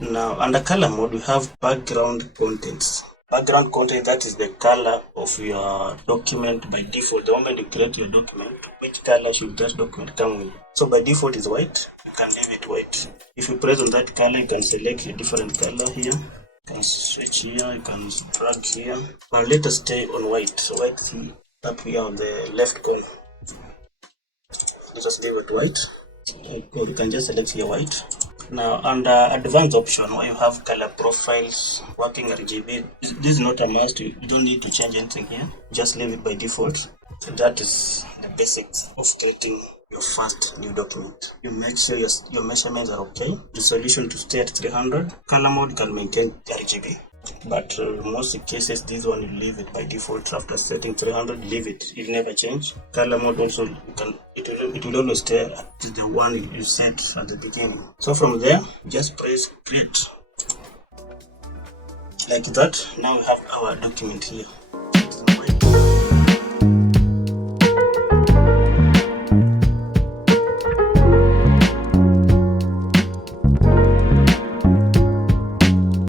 Now under color mode, we have background contents. Background content, that is the color of your document by default. The moment you create your document, which color should that document come with? So by default is white. You can leave it white. If you press on that color, you can select a different color here. You can switch here, you can drag here. Now let us stay on white. So white up here on the left corner. Let us leave it white. Or you can just select here white. Now under advanced option, where you have color profiles, working RGB, this is not a must. You don't need to change anything here. Just leave it by default. So that is the basics of creating your first new document. You make sure your measurements are okay. Resolution to stay at 300. Color mode can maintain RGB. But most cases, this one you leave it by default. After setting 300, leave it. It never change. Color mode also it will always stay at the one you set at the beginning. So from there, just press create. Like that. Now we have our document here.